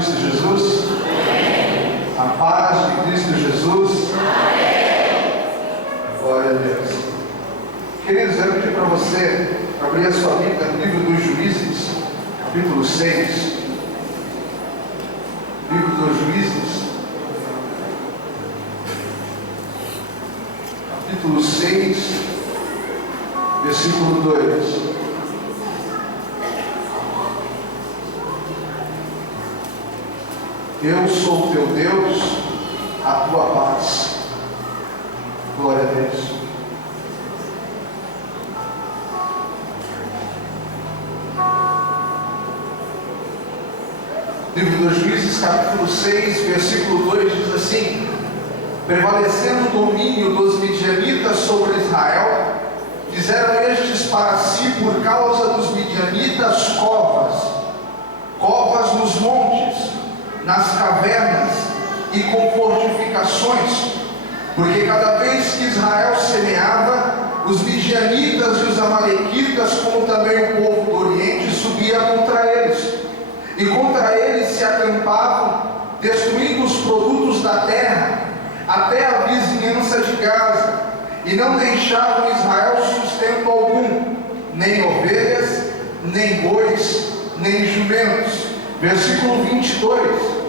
Cristo Jesus? Amém. A paz de Cristo Jesus? Amém. Glória a Deus. Queridos, eu pedi para você abrir a sua Bíblia no livro dos Juízes, capítulo 6. Livro dos Juízes, capítulo 6, versículo 2. Eu sou teu Deus, a tua paz. Glória a Deus. Livro dos Juízes, capítulo 6, versículo 2 diz assim: prevalecendo o domínio dos midianitas sobre Israel, fizeram estes para si, por causa dos midianitas, covas nos montes, nas cavernas e com fortificações, porque cada vez que Israel semeava, os midianitas e os amalequitas, como também o povo do Oriente, subia contra eles, e contra eles se acampavam, destruindo os produtos da terra, até a vizinhança de Gaza, e não deixavam Israel sustento algum, nem ovelhas, nem bois, nem jumentos. Versículo 22.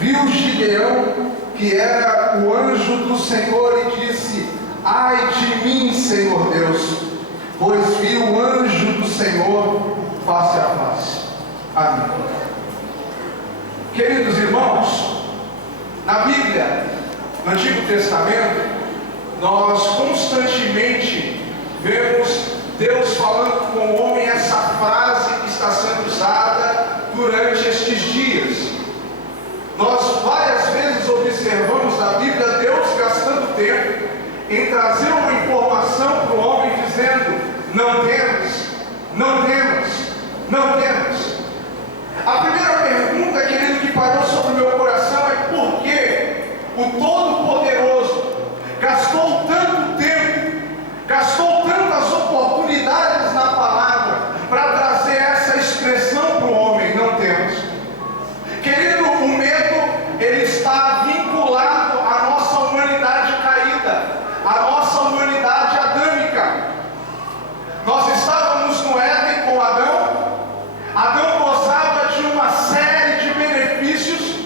Viu Gideão, que era o anjo do Senhor, e disse: ai de mim, Senhor Deus, pois vi o anjo do Senhor face a face. Amém. Queridos irmãos, na Bíblia, no Antigo Testamento, nós constantemente vemos Deus falando com o homem essa frase que está sendo usada durante estes dias. Nós várias vezes observamos na Bíblia Deus gastando tempo em trazer uma informação para o homem dizendo: não temos, não temos, não temos. A primeira pergunta, querido, que parou sobre o meu coração é: por que o Todo-Poderoso gastou tanto tempo, gastou tantas oportunidades na palavra para trazer essa expressão para o homem? Não temos. Querido, o medo, ele está vinculado à nossa humanidade caída, à nossa humanidade adâmica. Nós estávamos no Éden com Adão. Adão gozava de uma série de benefícios,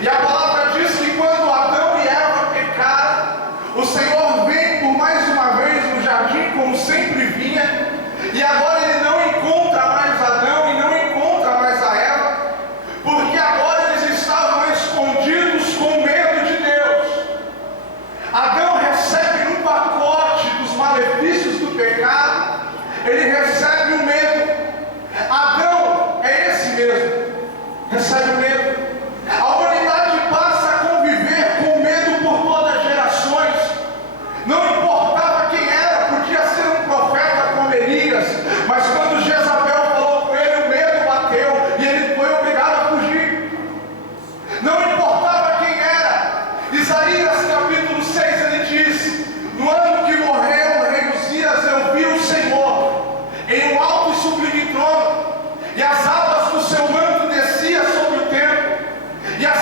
e a palavra diz que quando Adão e Eva pecaram, o Senhor vem por mais uma vez no jardim, como sempre vinha, e agora ele não encontra mais Adão e não encontra mais a Eva, porque agora eles estavam escondidos com medo de Deus. Adão recebe um pacote dos malefícios do pecado, ele recebe o medo. Adão é esse mesmo, recebe o medo. A humanidade passa a conviver com medo por todas as gerações. Não importava quem era, podia ser um profeta como Elias, mas quando Jezabel falou com ele, o medo bateu e ele foi obrigado a fugir. Não importava quem era. Isaías capítulo 6, ele diz: no ano que morreu o rei Uzias, eu vi o Senhor em um alto e sublime trono, e as abas do seu manto descia sobre o templo, e as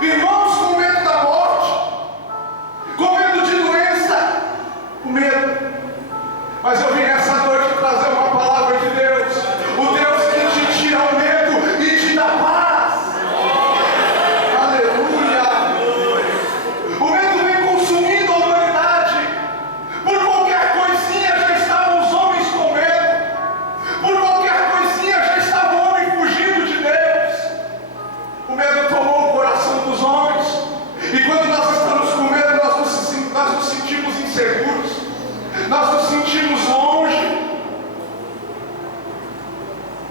Irmãos com medo da morte, com medo de doença, com medo. Mas eu vim nessa noite trazer uma palavra de Deus, o Deus que te tira o medo e te dá paz. Aleluia! O medo vem consumindo a humanidade. Por qualquer coisinha já estavam os homens com medo. Por qualquer coisinha já estava o homem fugindo de Deus. O medo tomou o coração dos homens. E quando nós estamos com medo, nós nos sentimos inseguros. Nós nos sentimos longe.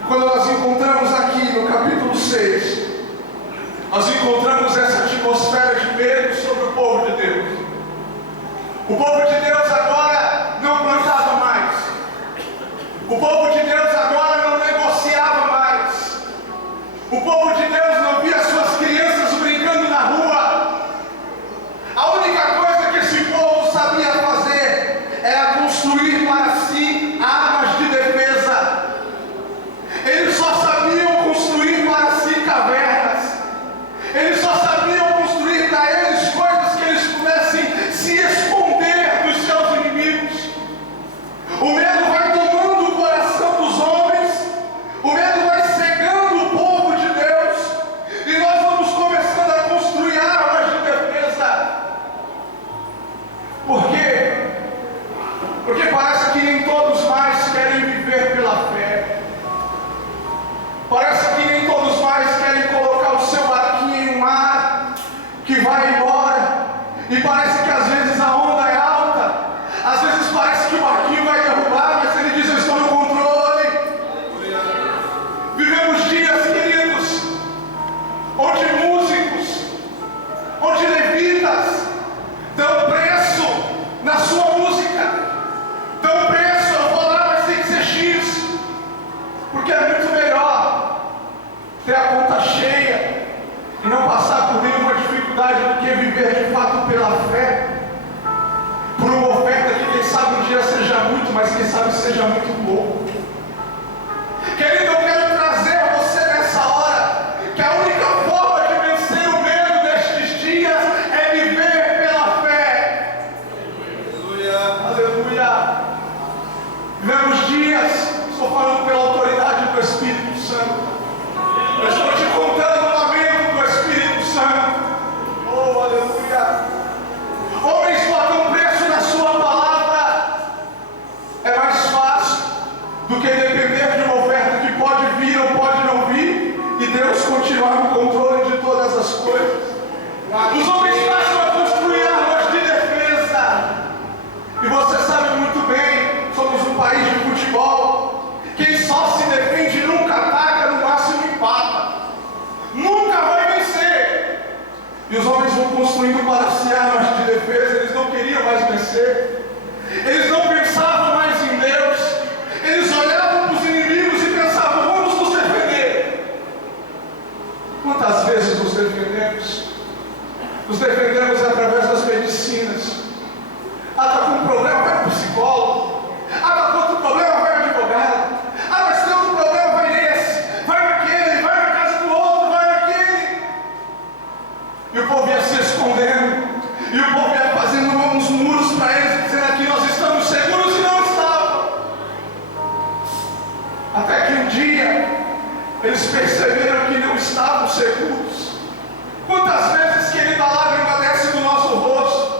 Quando nós encontramos aqui no capítulo 6, nós encontramos essa atmosfera de medo sobre o povo de Deus. O povo de Deus agora não plantava mais. O povo de Deus agora não negociava mais. O povo de Deus não via suas crianças brincando na rua. A única coisa que esse povo sabia fazer era construir para si armas de defesa. Eles só sabiam construir para si cavernas. Eles só sabiam construir para eles coisas que eles pudessem se esconder dos seus inimigos. O medo vai tomando o coração dos homens. O medo vai cegando o povo de Deus. E nós vamos começando a construir armas de defesa. Por quê? Porque parece que nem todos mais querem viver pela fé. Parece que nem todos mais querem colocar o seu barquinho em um mar que vai embora. E parece que às vezes a onda é alta. Às vezes parece que o barquinho vai derrubar, mas ele diz: eu estou no controle. Vivemos dias, queridos, onde músicos, onde levitas dão preço na sua música. Dão preço, eu vou lá, mas tem que ser X. Porque é muito melhor ter a conta cheia e não passar por nenhuma dificuldade do que viver de fato pela fé, por uma oferta que quem sabe um dia seja muito, mas quem sabe seja muito pouco. Querido, eu quero trazer a você nessa hora que a única forma de vencer o medo destes dias é viver pela fé. Aleluia, aleluia. Vivemos dias, estou falando pela autoridade do Espírito Santo. Eu estou te contando o lamento do Espírito Santo. Oh, aleluia. Homens botam preço na sua palavra. É mais fácil do que depender de uma oferta que pode vir ou pode não vir, e Deus continuar no controle de todas as coisas. Os homens passam a construir armas de defesa. E você sabe muito bem, somos um país de futebol. Quem só se defende nunca ataca, no máximo empata. Nunca vai vencer. E os homens vão construindo para si armas de defesa. Eles não queriam mais vencer. Eles não pensavam mais em Deus. Eles olhavam para os inimigos e pensavam: vamos nos defender. Quantas vezes nos defendemos? Nos defendemos através das medicinas. Ah, está com um problema, vai no psicólogo. Ah, está com outro problema, vai no advogado. Ah, mas tem outro problema, vai nesse, vai naquele, vai na casa do outro, vai naquele. E o povo ia se escondendo. E o povo ia fazendo uns muros para eles, dizendo: aqui nós estamos seguros, e não estavam. Até que um dia eles perceberam que não estavam seguros. Quantas vezes, querida, a lágrima desce do nosso rosto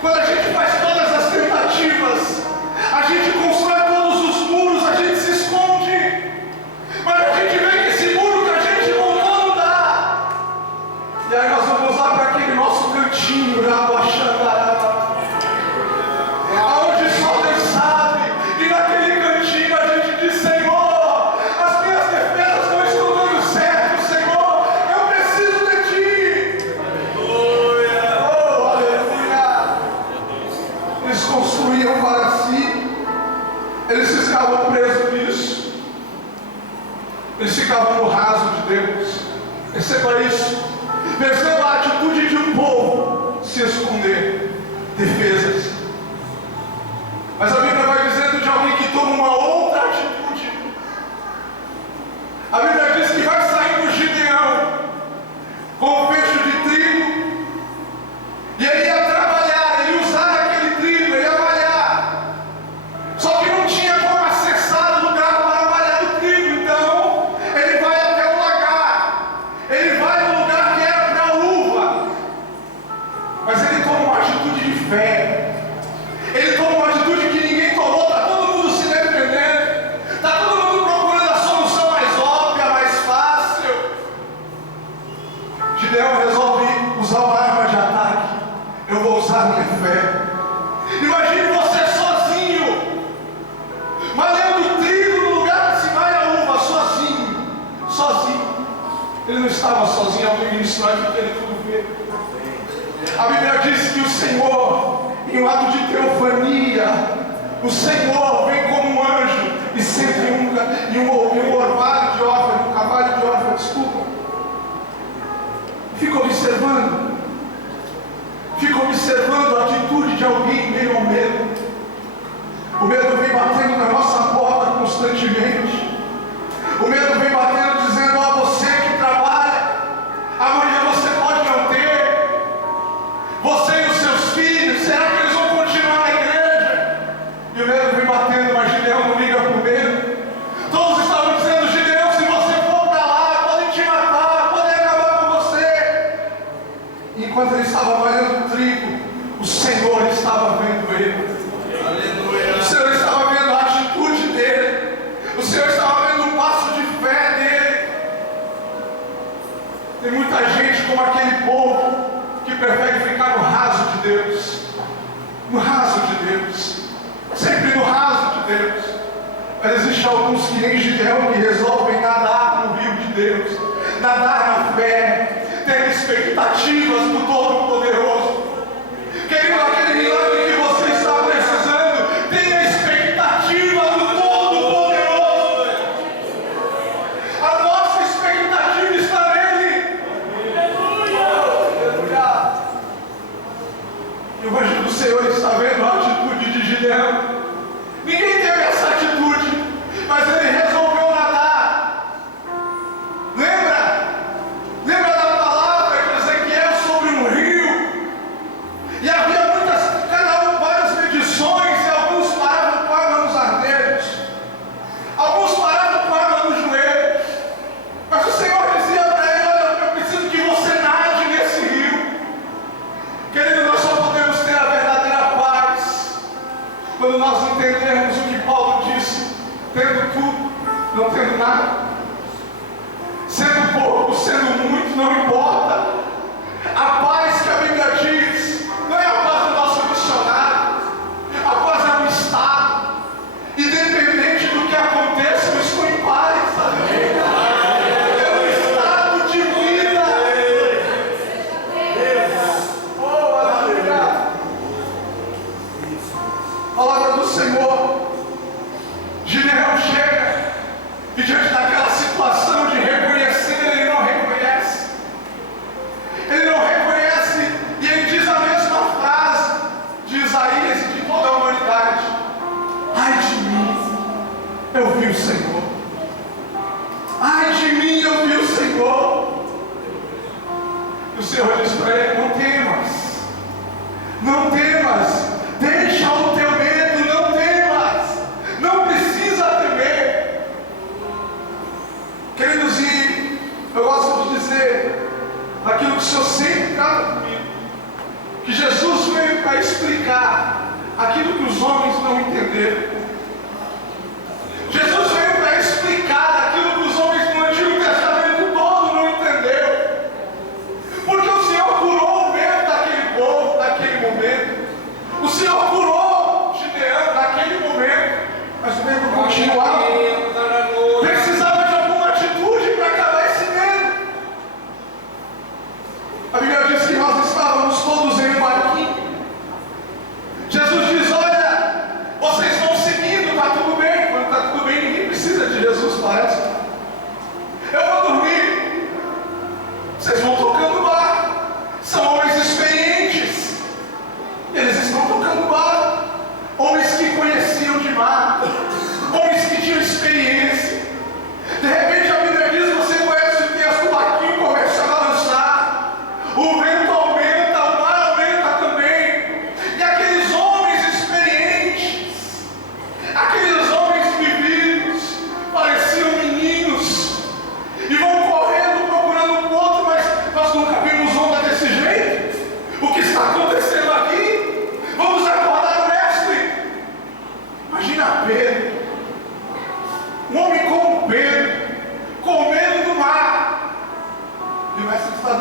quando a gente faz todas as tentativas, a gente constrói todos os muros, a gente se esconde, mas a gente vê que esse muro que a gente montou não dá. E aí nós vamos lá para aquele nosso cantinho, aonde só Deus sabe, e naquele cantinho a gente diz: Senhor, as minhas defesas não estão dando certo, Senhor, eu preciso de Ti. Oh, aleluia. Eles construíam para si, eles ficavam presos nisso, eles ficavam no raso de Deus. Perceba isso. Perceba a atitude de um povo: se esconder, defesas. Mas a Bíblia vai dizendo de alguém que toma uma outra atitude. A Bíblia diz que vai saindo Gideão com um feixe de trigo Gideão resolve usar uma arma de ataque. Eu vou usar minha fé. Imagine você sozinho, malhando trigo no lugar que se malha a uva, sozinho. Ele não estava sozinho, alguém me ensinou que ele tudo vê. A Bíblia diz que o Senhor, em um ato de teofania, o Senhor vem como um anjo e sempre um orvalho de órfão, um cavalo de órfão, desculpa. Fica observando a atitude de alguém em meio ao medo. O medo vem batendo na nossa porta constantemente. O medo vem batendo dizendo: ó, você que trabalha, amanhã você pode não ter. Você e os seus filhos, será que eles vão continuar na igreja? E o medo vem batendo, mas Gideão não liga para o medo. Todos estavam dizendo: Gideão, se você for para lá, podem te matar, podem acabar com você. E enquanto ele estava malhando trigo, o Senhor estava vendo ele. Aleluia. O Senhor estava vendo a atitude dele. O Senhor estava vendo o passo de fé dele. Tem muita gente como aquele povo que prefere ficar no raso de Deus. No raso de Deus. Sempre no raso de Deus. Mas existem alguns que nem Gideão, que resolvem nadar no rio de Deus. Nadar na fé. Ter expectativas do Todo-Poderoso. Querido, aquele milagre que você está precisando, tenha expectativa do Todo-Poderoso. A nossa expectativa está nele. Aleluia. E o anjo do Senhor está vendo a atitude de Gideão. Ninguém teve essa atitude, mas ele resolveu nadar. Lembra da palavra de Ezequiel sobre um rio? E havia várias medições, e alguns paravam com água nos arneiros, alguns paravam com água nos joelhos. Mas o Senhor dizia para ele: olha, eu preciso que você nade nesse rio. Querido, nós só podemos ter a verdadeira paz quando nós entendermos o que Paulo disse: tendo tudo, não tendo nada. Sendo pouco, sendo muito, não importa. A paz que a Bíblia diz não é a paz do nosso missionário. A paz é um estado. Independente do que aconteça, eu estou em paz. É um estado de vida. Oh, aleluia. Palavra do Senhor. Gideão chega e diante daquela situação de reconhecer, ele não reconhece. Ele não reconhece, e ele diz a mesma frase de Isaías e de toda a humanidade: ai de mim, eu vi o Senhor. Ai de mim, eu vi o Senhor. E o Senhor diz para ele: não temas, não temas, deixa o teu medo, não temas, não precisa temer. Queridos, e eu gosto de dizer aquilo que o Senhor sempre trata comigo, que Jesus veio para explicar aquilo que os homens não entenderam. Jesus veio para explicar aquilo que os homens no Antigo Testamento todo não entenderam. Porque o Senhor curou o medo daquele povo naquele momento. O Senhor curou Gideão naquele momento. Mas o medo continuava. Precisava de alguma atitude para acabar esse medo. A Bíblia diz que nós estávamos todos em um barquinho. Jesus diz: olha, vocês vão seguindo, está tudo bem. Quando está tudo bem, ninguém precisa de Jesus, parece. Eu vou dormir. Vocês vão tocando barco. São homens experientes. Eles estão tocando barco. Homens que conheciam de mar. Homens que tinham experiência. De repente a Bíblia diz: você conhece o texto, o barquinho começa a balançar. O vento aumenta, o mar aumenta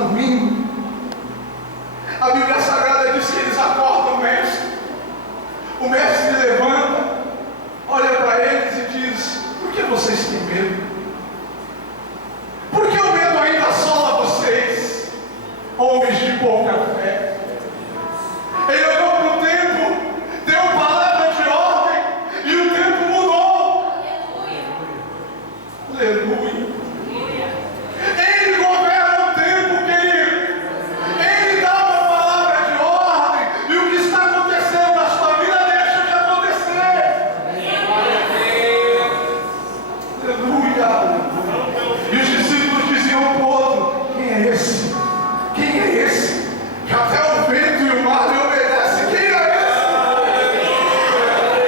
dormindo. A Bíblia Sagrada diz que eles acordam o mestre. O mestre se levanta, olha para eles e diz: por que vocês têm medo? Por que o medo ainda assola vocês, homens de pouca fé? Ele olhou para o tempo, deu palavra de ordem e o tempo mudou. Aleluia. Ele governa o tempo, querido. Ele dá uma palavra de ordem e o que está acontecendo na sua vida deixa de acontecer. Aleluia. E os discípulos diziam um para o outro: quem é esse? Quem é esse? Que até o vento e o mar lhe obedecem. Quem é esse?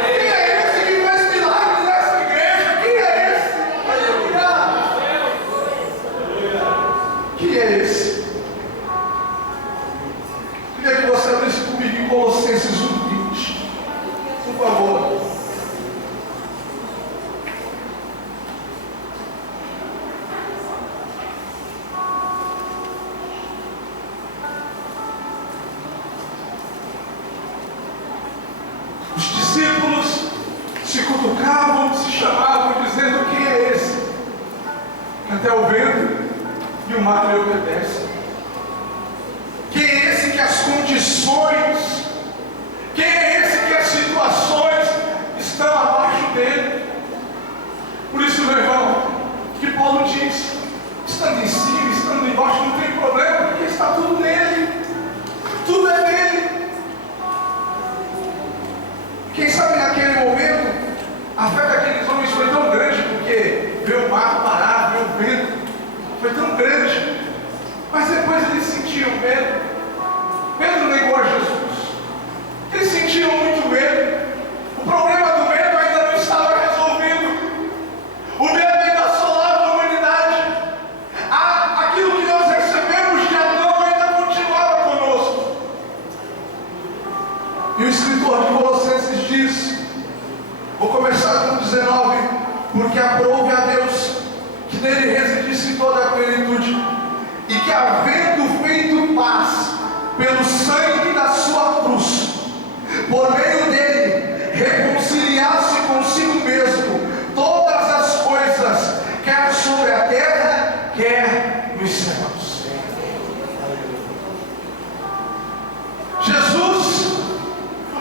Quem é esse que faz milagres nessa igreja? Quem é esse? Aleluia. Quem é esse? Queria que você abrisse comigo em Colossenses 1:20. Por favor. Os discípulos se cutucavam, se chamavam, dizendo: quem é esse? Até o vento e o mar lhe obedecem. Quem é esse que as condições, quem é esse que as situações estão abaixo dele? Por isso, meu irmão, que Paulo diz: estando em cima, estando embaixo, não tem problema, porque está tudo nele, tudo é dele. Quem sabe naquele momento, a fé daqueles homens foi tão grande, porque ver o mar parar, ver o vento, foi tão grande. Mas depois eles sentiam medo. Pedro negou a Jesus. Eles sentiam muito medo. O problema do medo ainda não estava resolvido. O medo ainda assolava a humanidade. Aquilo que nós recebemos de Adão ainda continuava conosco. E o escritor de Colossenses diz, vou começar com 19: porque aprove a Deus que nele residisse toda a plenitude, e que, havendo feito paz pelo sangue da sua cruz, por meio dele reconciliasse consigo mesmo todas as coisas, quer sobre a terra, quer nos céus. Jesus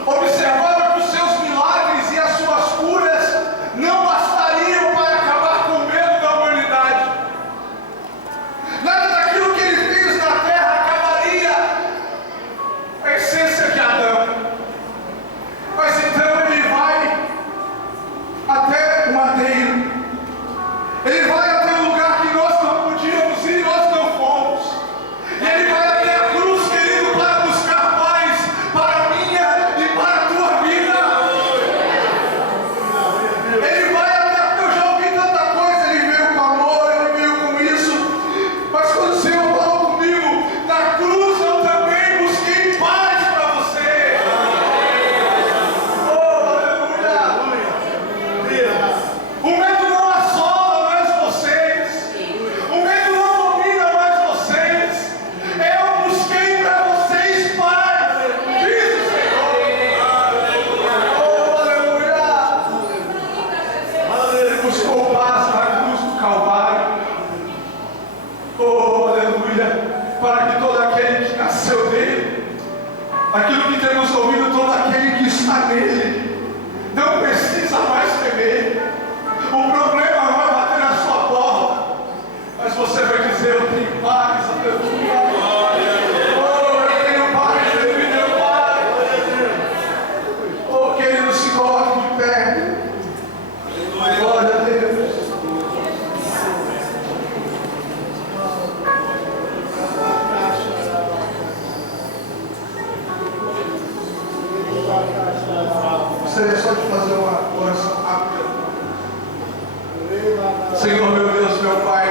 observava que os seus milagres e as suas curas não bastariam para acabar com o medo da humanidade. Nada daquilo que ele fez na terra acabaria a essência de Adão. Mas então ele vai até o madeiro. Ele vai até o lugar que nós não podíamos ir, nós não fomos. E ele vai até a cruz, querido, para buscar paz para a minha e para a tua vida. Ele vai até, eu já ouvi tanta coisa, ele veio com amor, ele veio com isso. Mas quando o Senhor falou comigo, na cruz eu também busquei paz para você. Oh, aleluia. O medo não assola mais vocês. O medo não domina mais vocês. Eu busquei para vocês paz. Diz o Senhor. Oh, aleluia. Ele buscou paz na cruz do Calvário. Oh, aleluia. Para que todo aquele que nasceu dele, aquilo que temos ouvido, todo aquele que está nele, não precisa mais temer. O problema vai bater na sua porta, mas você vai dizer: eu tenho paz, aleluia. Oh, eu tenho paz, ele me deu paz. Oh, querido, se coloque de pé. Glória a Deus. Gostaria só de fazer uma oração rápida. Senhor, meu Deus, meu Pai,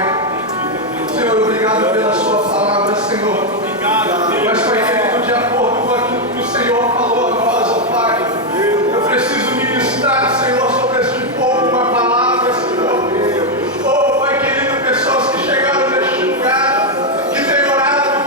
Senhor, obrigado pela sua palavra, Senhor. Mas, Pai querido, de acordo com aquilo que o Senhor falou a nós, ó Pai, eu preciso ministrar, Senhor, sobre este povo uma palavra, Senhor. Oh, Pai querido, pessoas que chegaram neste lugar, que têm orado,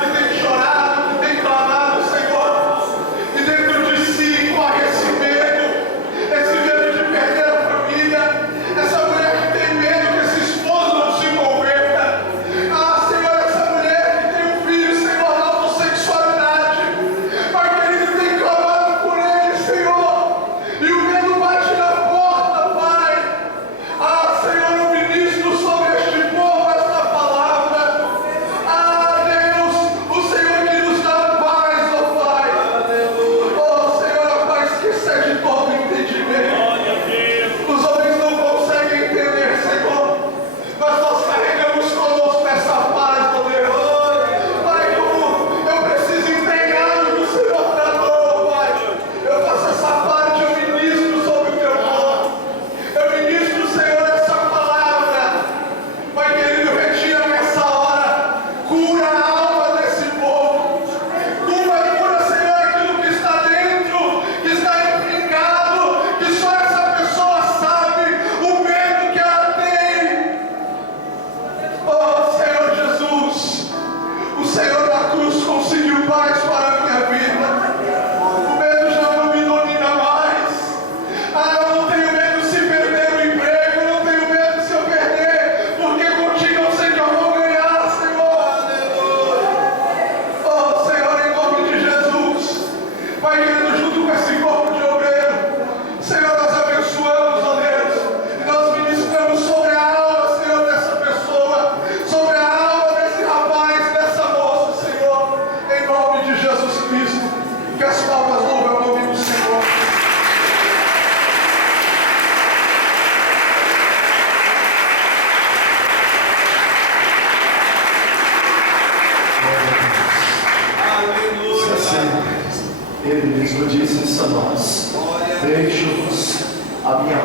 Ele mesmo disse a nós: deixo-vos a minha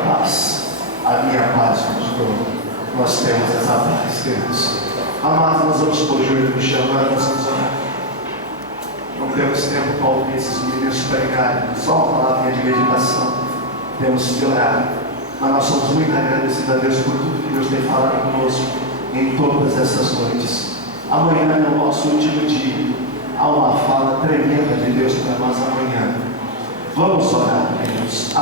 paz vos dou. Nós temos essa paz, Deus. Amados, nós vamos por joelho no chão, nós vamos orar. Não temos tempo para ouvir esses meninos pregarem, só uma palavrinha de meditação. Temos que orar. Mas nós somos muito agradecidos a Deus por tudo que Deus tem falado conosco em todas essas noites. Amanhã é o nosso último dia. Há uma fala tremenda de Deus para nós amanhã. Vamos orar, Deus.